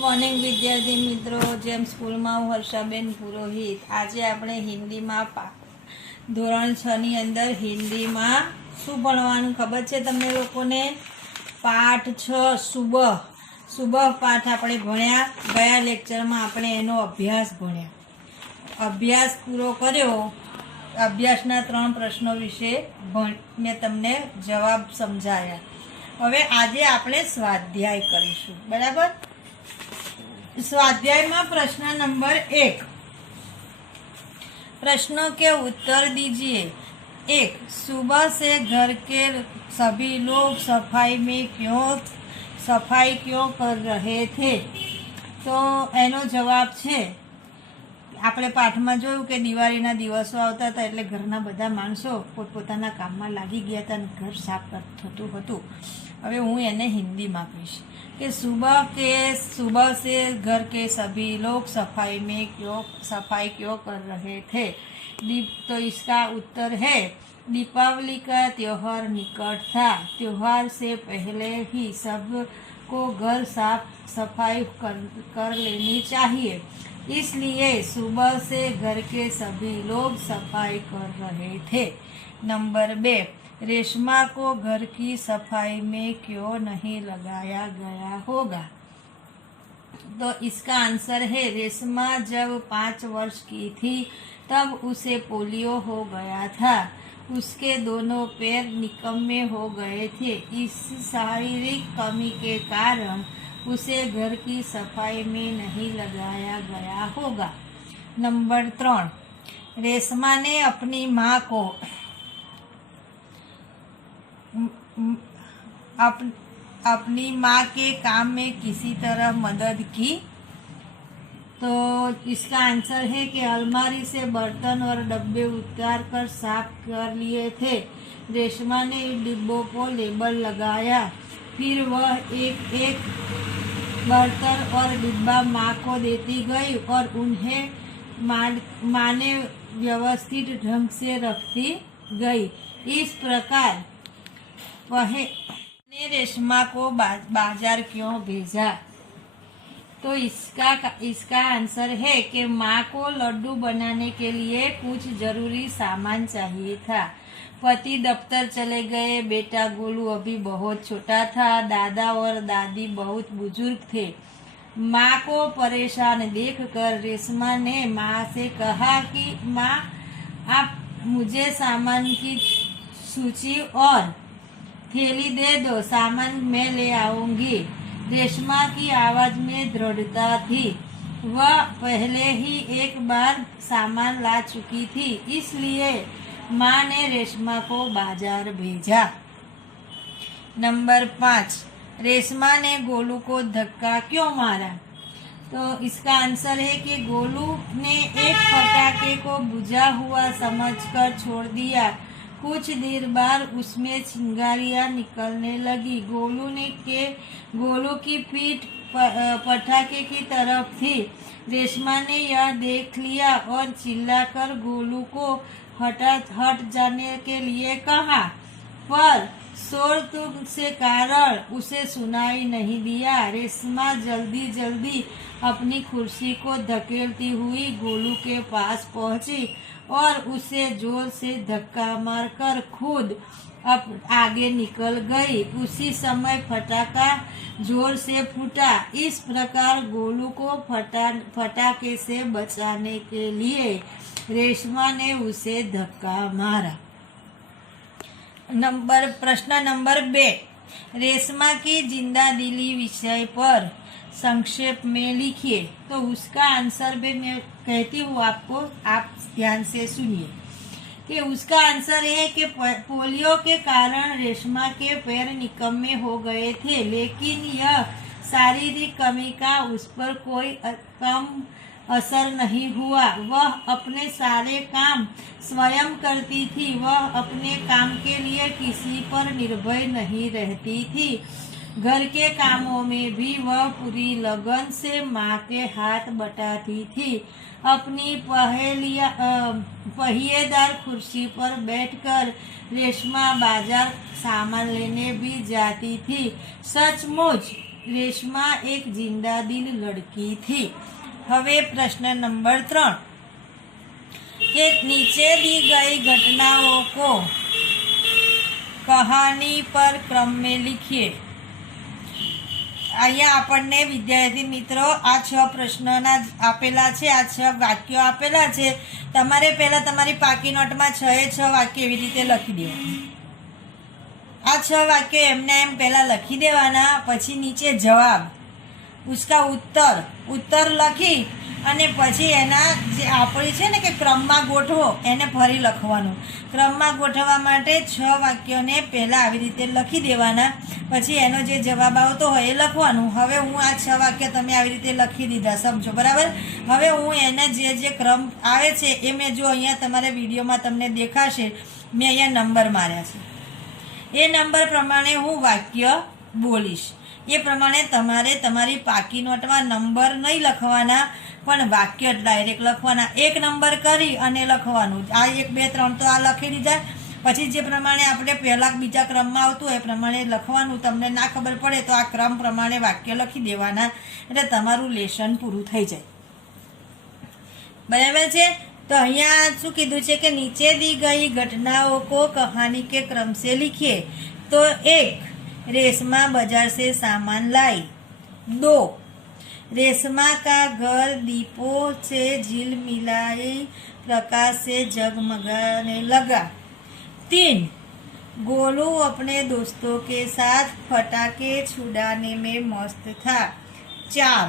Morning વિદ્યાર્થી મિત્રો, જેમ સ્કૂલમાં હું હર્ષાબેન પુરોહિત। આજે આપણે હિન્દીમાં ધોરણ 6 ની અંદર હિન્દીમાં શું ભણવાનું ખબર છે તમને લોકોને? પાઠ 6 સુબહ પાઠ આપણે ભણ્યા। ગયા લેક્ચરમાં આપણે એનો અભ્યાસ ભણ્યા। અભ્યાસ પૂરો કર્યો। અભ્યાસના 3 પ્રશ્નો વિશે મેં તમને જવાબ સમજાયા। હવે આજે આપણે સ્વાધ્યાય કરીશું, બરાબર? स्वाध्याय में प्रश्न नंबर 1, प्रश्नों के उत्तर दीजिए। 1, सुबह से घर के सभी लोग सफाई क्यों कर रहे थे? तो एनो जवाब छे, આપણે પાઠમાં જોયું કે દિવાળીના દિવસો આવતા હતા એટલે ઘરના બધા માણસો પોતપોતાના કામમાં લાગી ગયા હતા અને ઘર સાફ થતું હતું। હવે હું એને હિન્દીમાં કહીશ कि सुबह से घर के सभी लोग सफाई क्यों कर रहे थे? तो इसका उत्तर है, दीपावली का त्योहार निकट था। त्योहार से पहले ही सबको घर साफ सफाई कर लेनी चाहिए, इसलिए सुबह से घर के सभी लोग सफाई कर रहे थे। नंबर 2, रेशमा को घर की सफाई में क्यों नहीं लगाया गया होगा? तो इसका आंसर है, रेशमा जब 5 वर्ष की थी तब उसे पोलियो हो गया था। उसके दोनों पैर निकम्मे हो गए थे। इस शारीरिक कमी के कारण उसे घर की सफाई में नहीं लगाया गया होगा। नंबर 3, रेशमा ने अपनी माँ को अपनी माँ के काम में किसी तरह मदद की? तो इसका आंसर है कि अलमारी से बर्तन और डब्बे उतार कर साफ कर लिए थे। रेशमा ने डिब्बों को लेबल लगाया, फिर वह एक बर्तन और डिब्बा माँ को देती गई और उन्हें माँ ने व्यवस्थित ढंग से रखती गई। इस प्रकार वह ने रेशमा को बाजार क्यों भेजा? तो इसका आंसर है कि माँ को लड्डू बनाने के लिए कुछ जरूरी सामान चाहिए था। पति दफ्तर चले गए, बेटा गोलू अभी बहुत छोटा था, दादा और दादी बहुत बुजुर्ग थे। माँ को परेशान देखकर रेशमा ने माँ से कहा कि माँ, आप मुझे सामान की सूची और थैली दे दो, सामान मैं ले आऊंगी। रेशमा की आवाज में दृढ़ता थी। वह पहले ही एक बार सामान ला चुकी थी, इसलिए माँ ने रेशमा को बाजार भेजा। नंबर 5, रेशमा ने गोलू को धक्का क्यों मारा? तो इसका आंसर है कि गोलू ने एक पटाखे को बुझा हुआ समझकर छोड़ दिया। कुछ देर बाद उसमें चिंगारियां निकलने लगी। गोलू की पीठ पटाखे की तरफ थी। रेशमा ने यह देख लिया और चिल्लाकर गोलू को हट जाने के लिए कहा, पर शोर से कारण उसे सुनाई नहीं दिया। रेशमा जल्दी अपनी कुर्सी को धकेलती हुई गोलू के पास पहुंची और उसे जोर से धक्का मारकर खुद आगे निकल गई। उसी समय फटाका जोर से फूटा। इस प्रकार गोलू को फटाके से बचाने के लिए रेशमा ने उसे धक्का मारा। प्रश्न नंबर 2, रेशमा की जिंदादिली विषय पर संक्षेप में लिखिए। तो उसका आंसर भी मैं कहती हूँ आपको, आप ध्यान से सुनिए कि उसका आंसर है कि पोलियो के कारण रेशमा के पैर निकम्मे हो गए थे, लेकिन यह शारीरिक कमी का उस पर कोई कम असर नहीं हुआ। वह अपने सारे काम स्वयं करती थी। वह अपने काम के लिए किसी पर निर्भर नहीं रहती थी। घर के कामों में भी वह पूरी लगन से माँ के हाथ बटाती थी। अपनी पहिएदार कुर्सी पर बैठकर रेशमा बाजार सामान लेने भी जाती थी। सचमुच रेशमा एक जिंदा दिल लड़की थी। હવે પ્રશ્ન નંબર 3 કે નીચે दी गई घटनाओं को कहानी पर क्रम में लिखिए। અહીંયા આપણને વિદ્યાર્થી મિત્રો આ 6 પ્રશ્નોના આપેલા છે, આ 6 વાક્યો આપેલા છે। તમારે પહેલા તમારી પાકી નોટમાં 6 વાક્ય એવી રીતે લખી દેવાના। આ 6 વાક્યો એમને એમ પહેલા લખી દેવાના, પછી નીચે જવાબ, उसका उत्तर લખી અને પછી એના જે આપણી છે ને કે ક્રમમાં ગોઠવો એને ફરી લખવાનું। ક્રમમાં ગોઠવવા માટે 6 વાક્યોને પહેલાં આવી રીતે લખી દેવાના, પછી એનો જે જવાબ આવતો હોય એ લખવાનું। હવે હું આ 6 વાક્ય તમે આવી રીતે લખી દીધા, સમજો બરાબર। હવે હું એને જે ક્રમ આવે છે એ મેં જો અહીંયા તમારે વિડીયોમાં તમને દેખાશે, મેં અહીંયા નંબર માર્યા છે, એ નંબર પ્રમાણે હું વાક્ય બોલીશ। એ પ્રમાણે તમારે તમારી પાકી નોટમાં નંબર નહીં લખવાના, પણ વાક્ય ડાયરેક્ટ લખવાના। એક નંબર કરી અને લખવાનું, આ 1 2 3 તો આ લખી દીધા, પછી જે પ્રમાણે આપણે પહેલા બીજા ક્રમમાં આવતું એ પ્રમાણે લખવાનું। તમને ના ખબર પડે તો આ ક્રમ પ્રમાણે વાક્ય લખી દેવાના, એટલે તમારું લેસન પૂરું થઈ જાય, બરાબર છે। तो અહીંયા શું કીધું છે કે નીચે दी गई घटनाओं को कहानी के क्रम से लिखिए। तो 1, रेशमा बाजार से सामान लाई। 2, रेशमा का घर दीपों से झिलमिलाए प्रकाश से जगमगाने लगा। 3, गोलू अपने दोस्तों के साथ पटाखे छुड़ाने में मस्त था। 4,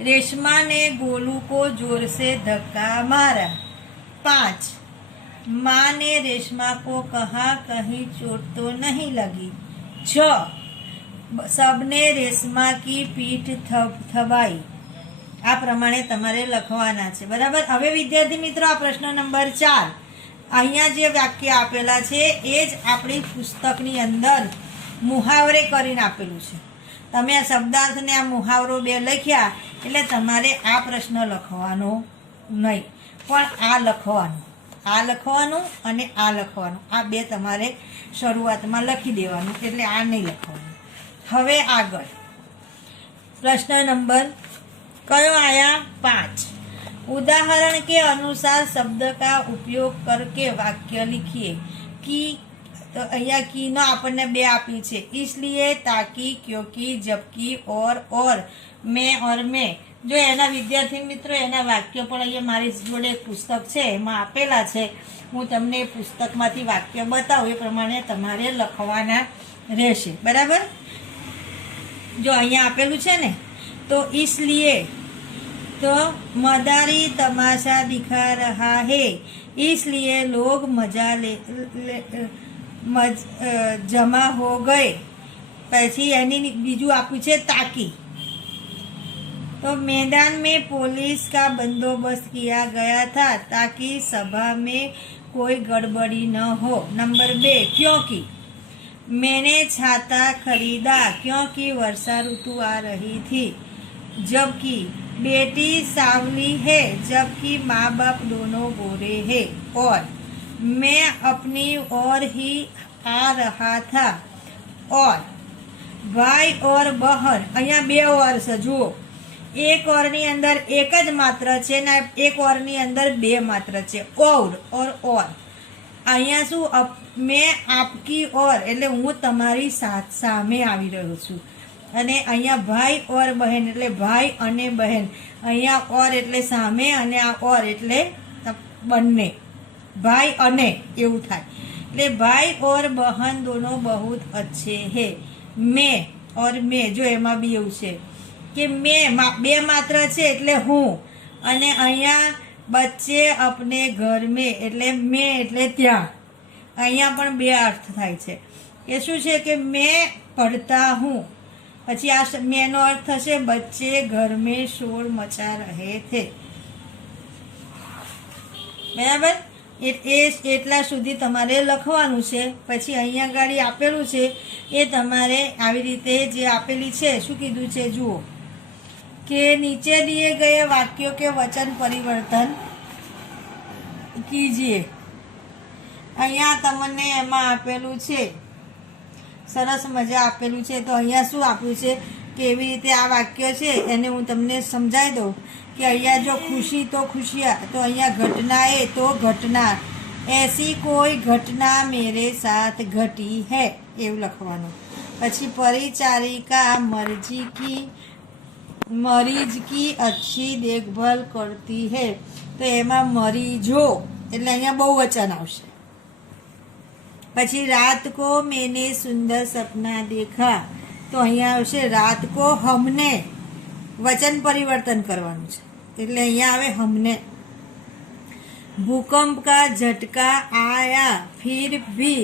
रेशमा ने गोलू को जोर से धक्का मारा। 5, माँ ने रेशमा को कहा कहीं चोट तो नहीं लगी। 6, सबने रेशमा की पीठ थबाई। आ प्रमाणे तमारे लखवाना छे, बराबर। हवे विद्यार्थी मित्रों आ प्रश्न नंबर 4 अहींया जे वाक्य आपेला छे ए ज आपणी पुस्तकनी अंदर मुहावरे करीने आपेलुं छे। તમે આ શબ્દાર્થ ને આ મુહાવરો 2 લખ્યા એટલે તમારે આ પ્રશ્ન લખવાનો નહીં, પણ આ લખવાનું અને આ લખવાનું, આ 2 તમારે શરૂઆતમાં લખી દેવાનું, એટલે આ નહીં લખવાનું। હવે આગળ પ્રશ્ન નંબર કયો આયા 5, उदाहरण के अनुसार शब्द का उपयोग करके वाक्य लिखिए। की तो अहिया की न आपने 2 आपी छे, इसलिए, ताकि, क्योंकि, जबकि, और, मैं और मैं। जो एना विद्यार्थी मित्रों एना वाक्य पण अहींया मारी जोड़े पुस्तक छे एमां आपेला छे, हूँ तमने पुस्तकमांथी वाक्य बतावुं ए प्रमाणे तमारे लखवाना रहेशे, बराबर। जो अहींया आपेलुं छे ने, तो इसलिए, तो मदारी तमाशा दिखा रहा है, इसलिए लोग मजा जमा हो गए। પછી એની બીજું આપ્યું છે તાકી। तो मैदान में पुलिस का बंदोबस्त किया गया था ताकि सभा में कोई गड़बड़ी न हो। नंबर 2, क्योंकि मैंने छाता खरीदा क्योंकि वर्षा ऋतु आ रही थी। जबकि बेटी सांवली है जबकि माँ बाप दोनों गोरे हैं। और मैं अपनी ओर ही आ रहा था। और भाई और बहन, अहींया 2 और से जुओ, एक और नी अंदर एक ज मात्र छे ने एक और नी अंदर 2 मात्र छे। और अहींया शुं मैं आपकी ओर एटले हूँ तमारी सामे आवी रह्यो छुं, अने अहींया भाई और बहन एटले भाई अने बहन, अहींया और एटले सामे अने आ और एटले बन्ने, भाई अने एवुं थाय। एटले भाई और बहन दोनों बहुत अच्छे हैं। मैं और मैं, जो एमां बी एवुं छे कि मैं 2 मात्र छे एटले हूँ, अने अहींया बच्चे अपने घर में एटले मैं एटले त्यां, अहींया पण 2 अर्थ थाय छे। ए शुं छे कि मैं पढ़ता हूँ, पछी आ मेनो अर्थ थशे बच्चे घर में शोर मचा रहे थे, बराबर। એટલા સુધી તમારે લખવાનું છે। પછી અહીંયા ગાડી આપેલું છે એ તમારે આવી રીતે જે આપેલી છે શું કીધું છે જુઓ કે નીચે दिए गए वाक्यों के वचन परिवर्तन कीजिए। અહીંયા તમને એમાં આપેલું છે સરસ મજા આપેલું છે. તો અહીંયા શું આપ્યું છે, કેવી રીતે આ વાક્ય છે એને હું તમને સમજાવી દઉં કે અહીંયા જો ખુશી તો ખુશિયા, તો અહીંયા ઘટના એ તો ઘટના, ऐसी कोई घटना मेरे साथ घटी है એવું લખવાનું. પછી परिचारिका मरीज की अच्छी देखभाल करती है, તો એમાં મરીજો એટલે અહીંયા બહુવચન આવશે. પછી रात को मैंने सुंदर सपना देखा, તો અહીંયા આવશે रात को हमने, વચન પરિવર્તન કરવાનું છે એટલે અહીંયા આવે हमने. भूकंप का झटका आया फिर भी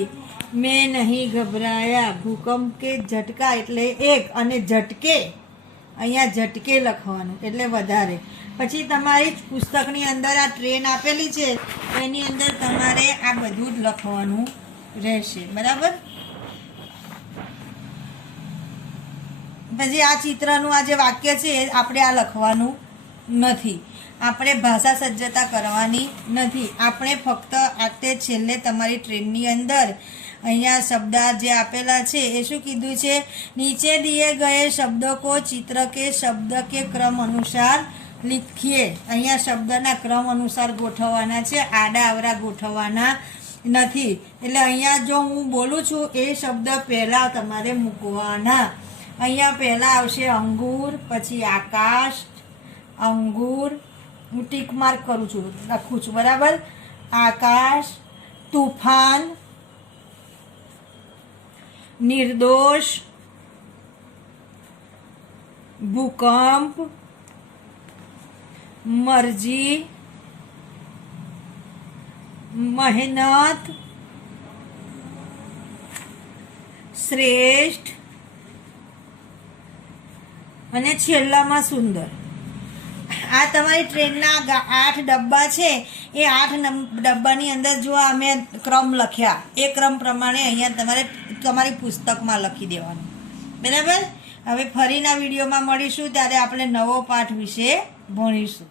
मैं नहीं घबराया, भूकंप કે ઝટકા એટલે એક અને ઝટકે અહીંયા ઝટકે લખવાનું એટલે વધારે. પછી તમારી પુસ્તકની અંદર આ ટ્રેન આપેલી છે એની અંદર તમારે આ બધું જ લખવાનું રહેશે, બરાબર. પછી આ ચિત્રનું આ જે વાક્ય છે આપણે આ લખવાનું નથી, આપણે ભાષા સજ્જતા કરવાની નથી, આપણે ફક્ત આ છેલ્લે તમારી ટ્રેનની અંદર અહીંયા શબ્દ જે આપેલા છે એ શું કીધું છે, નીચે દિए गए शब्दों को चित्र के शब्द के क्रम अनुसार लिखिए. અહીંયા શબ્દના ક્રમ અનુસાર ગોઠવવાના છે, આડા અવરા ગોઠવવાના નથી. એટલે અહીંયા જો હું બોલું છું એ શબ્દ પહેલાં તમારે મૂકવાના. અહીંયા પહેલાં આવશે અંગૂર, પછી આકાશ, અંગૂર, હું ટીક માર્ક કરું છું, લખું છું, બરાબર. આકાશ, તૂફાન, નિર્દોષ, ભૂકંપ, મરજી, મહેનત, શ્રેષ્ઠ અને છેલ્લામાં સુંદર. આ તમારી ટ્રેનના 8 ડબ્બા છે એ 8 ડબ્બાની અંદર જો અમે ક્રમ લખ્યા એ ક્રમ પ્રમાણે અહીંયા તમારે તમારી પુસ્તકમાં લખી દેવાનું, બરાબર. હવે ફરીના વિડીયોમાં મળીશું ત્યારે આપણે નવો પાઠ વિશે ભણીશું.